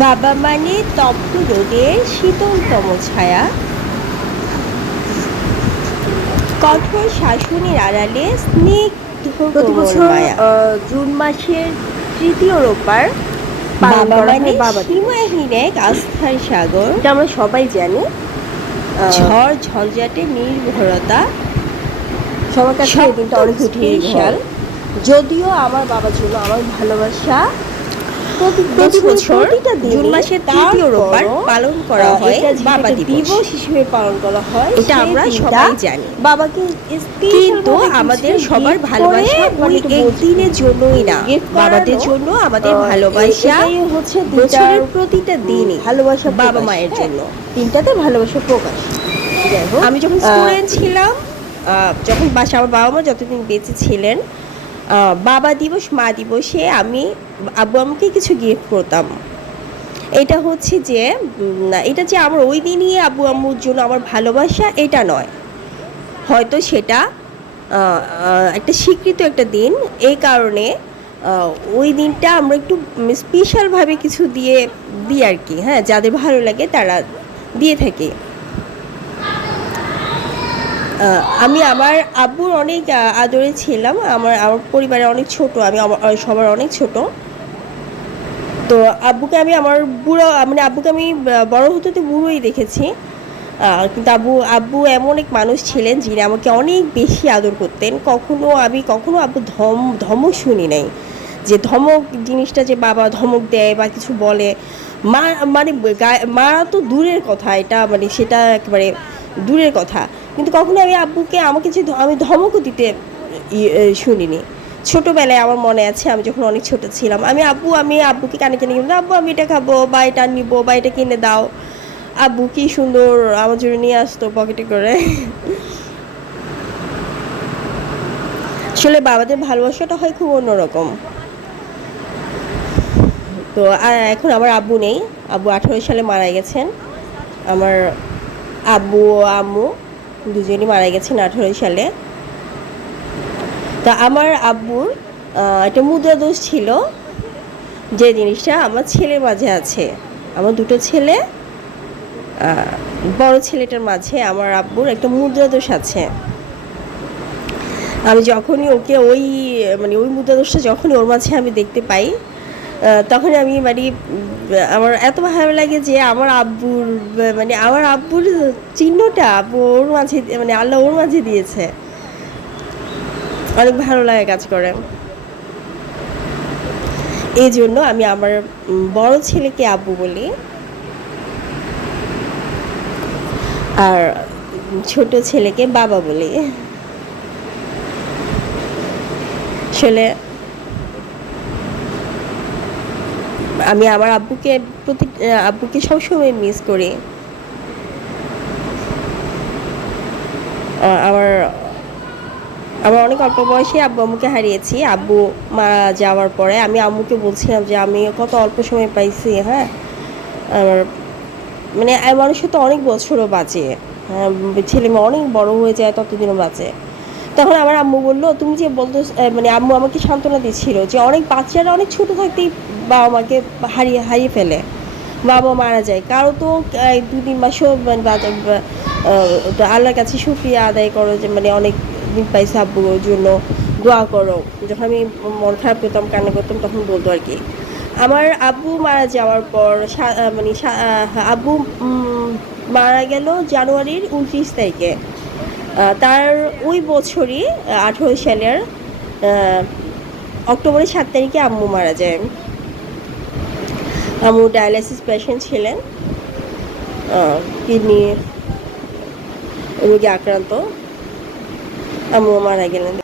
বাবা মানে তপ্ত রোদের শীতলতম ছায়া। কঠোর শাসনের আড়ালে স্নিগ্ধ প্রতি বছর জুন মাসের তৃতীয় রোববার বাবা মানে। সীমাহীন এক আস্থার সাগর এটা আমরা সবাই জানি। ঝড় ঝঞ্ঝাটে নির্ভরতা সবার কাছে এই দিনটা অনেক স্পেশাল স্পেশাল যদিও আমার বাবার জন্য আমার ভালোবাসা প্রতি বছর জুন তৃতীয় রোববার পালন করা হয় বাবা দিবস। হিসেবে পালন করা হয় এটা আমরা সবাই জানি। বাবাকে কিন্তু আমাদের সবার ভালোবাসা ওই মানে একদিনের জন্যই না বাবাদের জন্য আমাদের ভালোবাসা হচ্ছে বছরের প্রতিটা দিনই ভালোবাসা বাবা মায়ের হ্যাঁ। জন্য। দিনটাতে ভালোবাসা প্রকাশ। আমি যখন স্টুডেন্ট ছিলাম আহ, যখন বাসা আমার বাবা মা যতদিন বেঁচে ছিলেন বাবা দিবস, মা দিবসে আমি আব্বু আমাকে কিছু গিফট করতাম। এটা হচ্ছে যে এটা যে আমার ওই দিনই আব্বু আম্মুর জন্য আমার ভালোবাসা, এটা নয়। হয়তো সেটা একটা স্বীকৃত একটা দিন। এই কারণে ওই দিনটা আমরা একটু স্পেশালভাবে কিছু দিয়ে, দিই আর কি হ্যাঁ যাদের ভালো লাগে তারা দিয়ে থাকে। আমি আমার আব্বুর অনেক আদরে ছিলাম। আমার আমার পরিবারে অনেক ছোট, আমি সবার অনেক ছোট। তো আব্বুকে আমি আমার বুড়ো মানে আব্বুকে আমি বড় হতে তো বুড়োই দেখেছি। কিন্তু আব্বু আব্বু এমন এক মানুষ ছিলেন যিনি আমাকে অনেক বেশি আদর করতেন। কখনো আমি, কখনো আব্বু ধম, ধমক শুনি নাই। যে ধমক জিনিসটা যে বাবা ধমক দেয় বা কিছু বলে, মা মানে মারা তো দূরের কথা, এটা মানে সেটা একেবারে দূরের কথা। কিন্তু কখনো আমি আব্বুকে, আমাকে যে আমি ধমকও দিতে শুনিনি। ছোটবেলায় আমার মনে আছে, আমি যখন অনেক ছোট ছিলাম, আমি আব্বু, আমি আব্বুকে কানে কিনে কিনে আব্বু, আমি এটা খাব বা এটা নিবো বা এটা কিনে দাও। আব্বু কি সুন্দর আমার জন্য নিয়ে আসতো পকেটে করে। আসলে বাবাদের ভালোবাসাটা হয় খুব অন্যরকম। তো এখন আমার আব্বু নেই। আব্বু আঠারো সালে মারা গেছেন। আমার আব্বু আম্মু দুজনই মারা গেছেন আঠারো সালে। তা আমার আব্বুর একটা মুদ্রা দোষ ছিল যে জিনিসটা আমার ছেলের মাঝে আছে। আমার দুটো ছেলে বড় ছেলেটার মাঝে আমার আব্বুর একটা মুদ্রা দোষ আছে। আমি যখনই ওকে ওই মানে ওই মুদ্রা দোষটা যখনই ওর মাঝে আমি দেখতে পাই তখন আমি মানে আমার এত ভালো লাগে যে আমার আব্বুর মানে আমার আব্বুর চিহ্নটা আব্বু ওর মাঝে মানে আল্লাহ ওর মাঝে দিয়েছে। অনেক ভালো লাগে কাজ করে। এই জন্য আমি আমার বড় ছেলেকে আব্বু বলি। আর ছোট ছেলেকে বাবা বলি। আসলে আমি আমার আব্বুকে প্রতি আব্বুকে সবসময় মিস করি। আমার আমার অনেক অল্প বয়সে আব্বু আম্মুকে হারিয়েছি। আব্বু মারা যাওয়ার পরে আমি আম্মুকে বলছিলাম যে আমি কত অল্প সময় পাইছি হ্যাঁ? আমার মানে মানুষের তো অনেক বছরও বাঁচে। হ্যাঁ, ছেলে মেয়ে অনেক বড় হয়ে যায় ততদিনও বাঁচে। তখন আমার আম্মু বলল তুমি যে বলতো মানে আম্মু আমাকে সান্ত্বনা দিচ্ছিল যে অনেক বাচ্চারা অনেক ছোট থাকতেই বাবা মাকে হারিয়ে হারিয়ে ফেলে। বাবা মারা যায়। কারও তো দু তিন মাসও আল্লাহর কাছে শুক্রিয়া আদায় করো যে মানে অনেক দিন পাইছে আব্বুর জন্য দোয়া করো। যখন আমি মন খারাপ করতাম, কান্না করতাম, তখন বলতো আর কি। আমার আব্বু মারা যাওয়ার পর মানে আব্বু মারা গেল জানুয়ারির উনত্রিশ তারিখে। তার ওই বছরই আঠেরো সালের অক্টোবরের সাত তারিখে আম্মু মারা যায়। আম্মু ডায়ালাইসিস পেশেন্ট ছিলেন কিডনি রোগে আক্রান্ত। আম্মু মারা গেলেন।